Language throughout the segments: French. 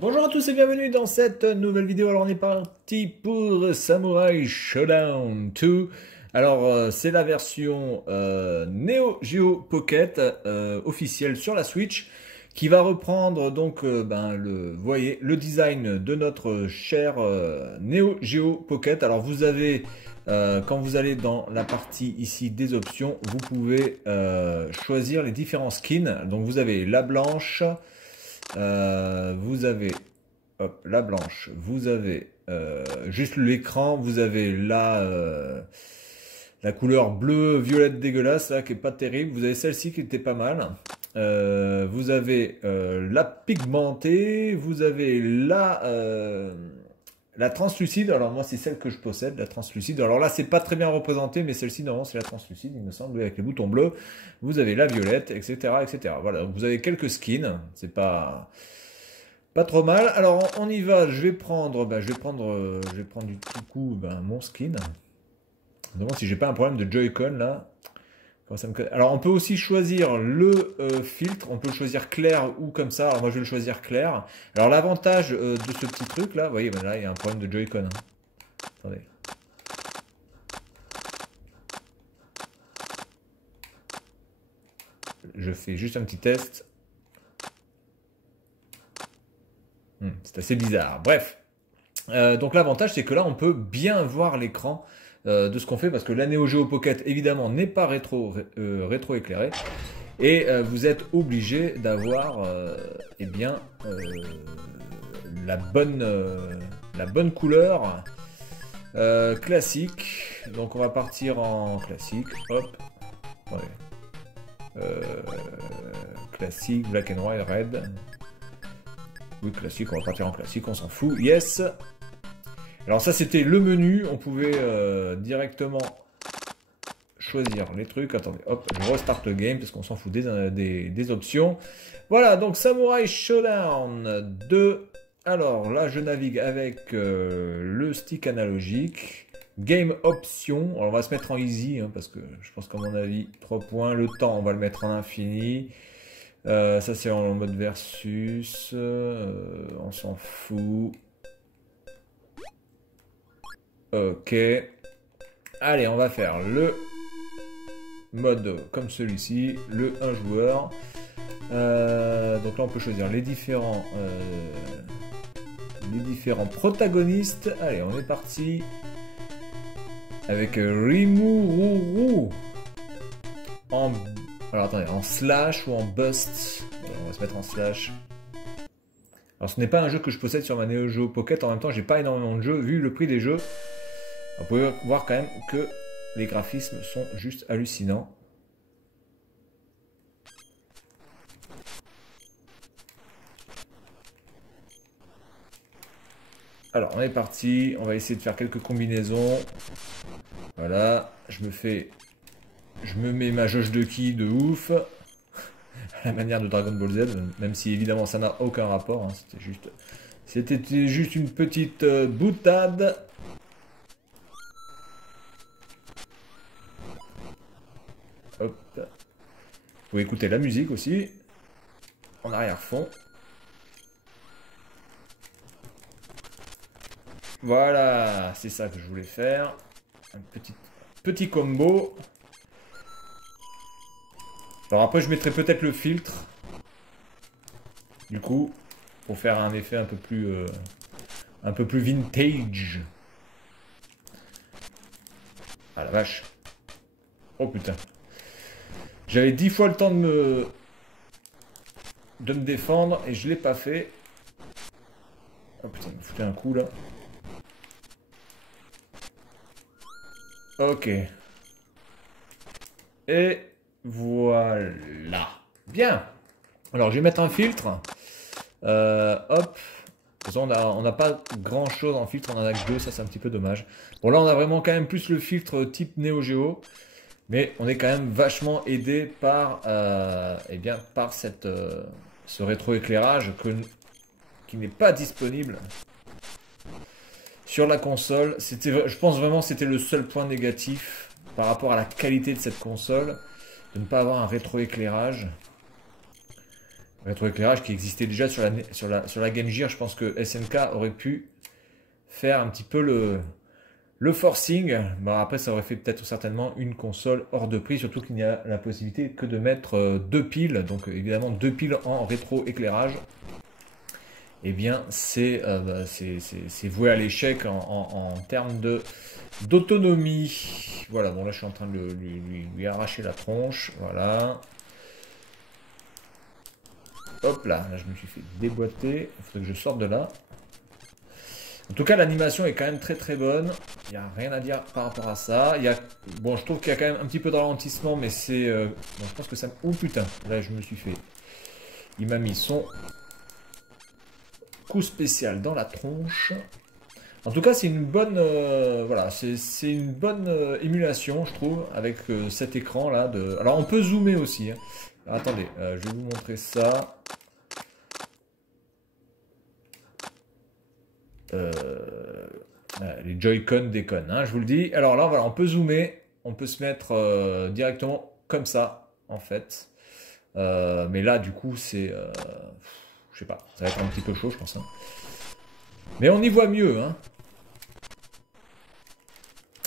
Bonjour à tous et bienvenue dans cette nouvelle vidéo. Alors on est parti pour Samurai Showdown 2. Alors c'est la version Neo Geo Pocket officielle sur la Switch qui va reprendre donc vous voyez, le design de notre cher Neo Geo Pocket. Alors vous avez quand vous allez dans la partie ici des options, vous pouvez choisir les différents skins. Donc vous avez la blanche. Vous avez la blanche, vous avez juste l'écran, vous avez la couleur bleu violette dégueulasse là, qui est pas terrible, vous avez celle-ci qui était pas mal, vous avez la pigmentée, vous avez la translucide. Alors moi c'est celle que je possède, la translucide. Alors là c'est pas très bien représenté, mais celle-ci normalement c'est la translucide il me semble, avec les boutons bleus. Vous avez la violette, etc., etc. Voilà, donc vous avez quelques skins, c'est pas trop mal. Alors on y va, je vais prendre du tout coup mon skin. Je me demande si j'ai pas un problème de Joy-Con là. Alors on peut aussi choisir le filtre, on peut le choisir clair ou comme ça. Alors moi je vais le choisir clair. Alors l'avantage de ce petit truc là, vous voyez, là il y a un problème de Joy-Con. Hein. Attendez. Je fais juste un petit test. C'est assez bizarre. Bref. Donc l'avantage c'est que là on peut bien voir l'écran de ce qu'on fait, parce que la Neo Geo Pocket évidemment n'est pas rétro éclairée et vous êtes obligé d'avoir la bonne couleur classique. Donc on va partir en classique, hop, classique, black and white, red. Oui, classique, on va partir en classique, on s'en fout, yes. Alors ça c'était le menu, on pouvait directement choisir les trucs. Attendez, hop, je restart le game parce qu'on s'en fout des options. Voilà, donc Samurai Showdown 2. Alors là je navigue avec le stick analogique. Game option, alors on va se mettre en easy hein, parce que je pense qu'à mon avis 3 points. Le temps on va le mettre en infini. Ça c'est en mode versus, on s'en fout. Ok. Allez, on va faire le mode comme celui-ci, le 1 joueur. Donc là, on peut choisir les différents protagonistes. Allez, on est parti avec Rimuru alors attendez, en slash ou en bust. On va se mettre en slash. Alors ce n'est pas un jeu que je possède sur ma Neo Geo Pocket, en même temps j'ai pas énormément de jeux, vu le prix des jeux. Vous pouvez voir quand même que les graphismes sont juste hallucinants. Alors on est parti, on va essayer de faire quelques combinaisons. Voilà, je me mets ma jauge de ki de ouf. À la manière de Dragon Ball Z, même si évidemment ça n'a aucun rapport, hein, c'était juste une petite boutade. Hop. Vous pouvez écouter la musique aussi, en arrière-fond. Voilà, c'est ça que je voulais faire. Un petit combo. Alors après je mettrai peut-être le filtre, du coup, pour faire un effet un peu plus vintage. Ah la vache. Oh putain. J'avais 10 fois le temps de me défendre et je l'ai pas fait. Oh putain, il me foutait un coup là. Ok. Et voilà. Bien. Alors, je vais mettre un filtre. Hop. De toute façon, on n'a pas grand chose en filtre. On en a que 2. Ça, c'est un petit peu dommage. Bon, là, on a vraiment quand même plus le filtre type Neo Geo. Mais on est quand même vachement aidé par, par ce rétroéclairage qui n'est pas disponible sur la console. Je pense vraiment que c'était le seul point négatif par rapport à la qualité de cette console. De ne pas avoir un rétroéclairage. Rétroéclairage qui existait déjà sur la Game Gear. Je pense que SNK aurait pu faire un petit peu le forcing. Bon, après, ça aurait fait peut-être certainement une console hors de prix, surtout qu'il n'y a la possibilité que de mettre 2 piles. Donc évidemment 2 piles en rétroéclairage. Eh bien, c'est voué à l'échec en termes d'autonomie. Voilà, bon là je suis en train de lui arracher la tronche. Voilà. Hop là, je me suis fait déboîter. Il faudrait que je sorte de là. En tout cas, l'animation est quand même très très bonne. Il n'y a rien à dire par rapport à ça. Bon, je trouve qu'il y a quand même un petit peu de ralentissement, mais c'est... Bon, je pense que ça... Oh putain, là je me suis fait... Il m'a mis son coup spécial dans la tronche. En tout cas, c'est une bonne... voilà, c'est une bonne émulation, je trouve, avec cet écran là. Alors, on peut zoomer aussi. Hein. Alors, attendez, je vais vous montrer ça. Les Joy-Con déconnent, hein, je vous le dis. Alors là, voilà, on peut zoomer, on peut se mettre directement comme ça, en fait. Mais là, du coup, c'est... je sais pas, ça va être un petit peu chaud, je pense. Hein. Mais on y voit mieux. Hein.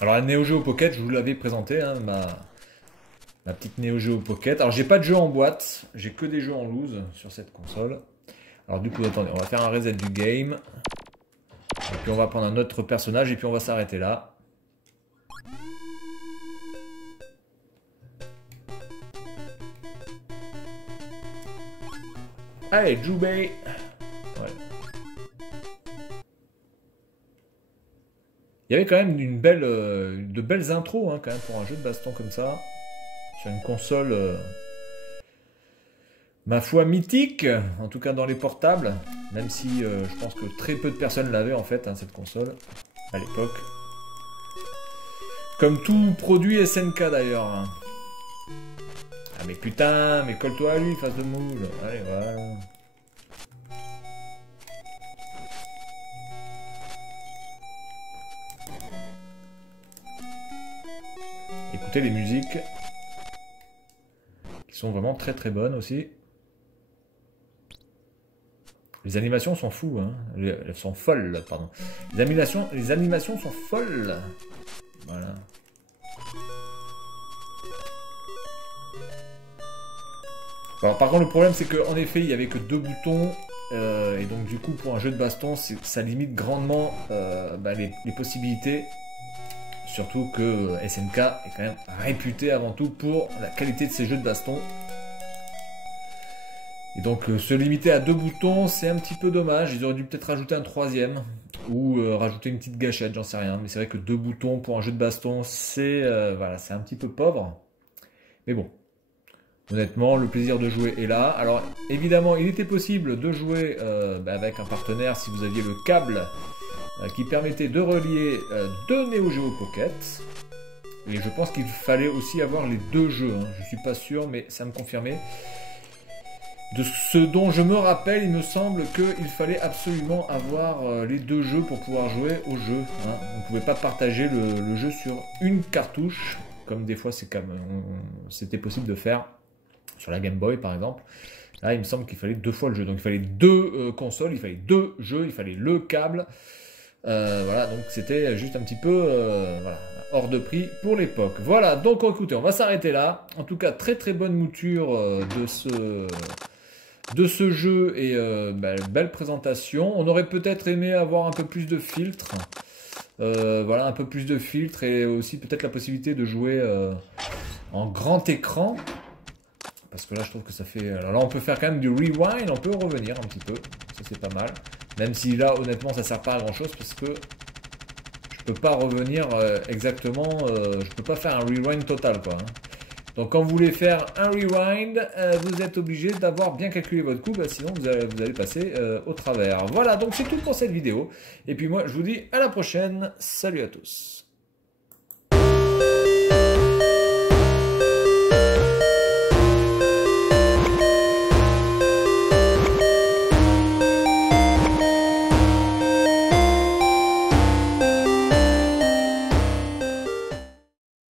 Alors la Neo Geo Pocket, je vous l'avais présenté, hein, ma petite Neo Geo Pocket. Alors j'ai pas de jeu en boîte, j'ai que des jeux en loose sur cette console. Alors du coup, attendez, on va faire un reset du game. Et puis on va prendre un autre personnage et puis on va s'arrêter là. Allez, Jubei. Ouais. Il y avait quand même de belles intros hein, quand même pour un jeu de baston comme ça. Sur une console, ma foi, mythique. En tout cas dans les portables. Même si je pense que très peu de personnes l'avaient en fait, hein, cette console, à l'époque. Comme tout produit SNK d'ailleurs. Hein. Ah mais putain, mais colle-toi à lui, face de moule. Allez, voilà. Écoutez les musiques. Qui sont vraiment très très bonnes aussi. Les animations sont fous, hein. Elles sont folles, pardon. Les animations sont folles. Voilà. Alors, par contre, le problème, c'est qu'en effet, il n'y avait que 2 boutons. Et donc, du coup, pour un jeu de baston, ça limite grandement les possibilités. Surtout que SNK est quand même réputé avant tout pour la qualité de ses jeux de baston. Et donc se limiter à 2 boutons, c'est un petit peu dommage. Ils auraient dû peut-être rajouter un 3e. Ou rajouter une petite gâchette, j'en sais rien. Mais c'est vrai que 2 boutons pour un jeu de baston, c'est voilà, c'est un petit peu pauvre. Mais bon, honnêtement, le plaisir de jouer est là. Alors évidemment, il était possible de jouer avec un partenaire si vous aviez le câble qui permettait de relier 2 Neo Geo Pocket. Et je pense qu'il fallait aussi avoir les 2 jeux. Hein. Je suis pas sûr, mais ça me confirmait. De ce dont je me rappelle, il me semble qu'il fallait absolument avoir les 2 jeux pour pouvoir jouer au jeu. Hein. On ne pouvait pas partager le jeu sur une cartouche, comme des fois c'était possible de faire sur la Game Boy par exemple. Là, il me semble qu'il fallait 2 fois le jeu. Donc il fallait 2 consoles, il fallait 2 jeux, il fallait le câble. Voilà, donc c'était juste un petit peu voilà, hors de prix pour l'époque. Voilà, donc écoutez, on va s'arrêter là. En tout cas, très très bonne mouture de ce jeu et belle présentation. On aurait peut-être aimé avoir un peu plus de filtres. Voilà, un peu plus de filtres et aussi peut-être la possibilité de jouer en grand écran. Parce que là, je trouve que ça fait... Alors là, on peut faire quand même du rewind, on peut revenir un petit peu. Ça, c'est pas mal. Même si là, honnêtement, ça sert pas à grand-chose parce que je peux pas revenir exactement... je peux pas faire un rewind total, quoi. Hein. Donc quand vous voulez faire un rewind, vous êtes obligé d'avoir bien calculé votre coup, sinon vous allez passer au travers. Voilà, donc c'est tout pour cette vidéo. Et puis moi, je vous dis à la prochaine. Salut à tous.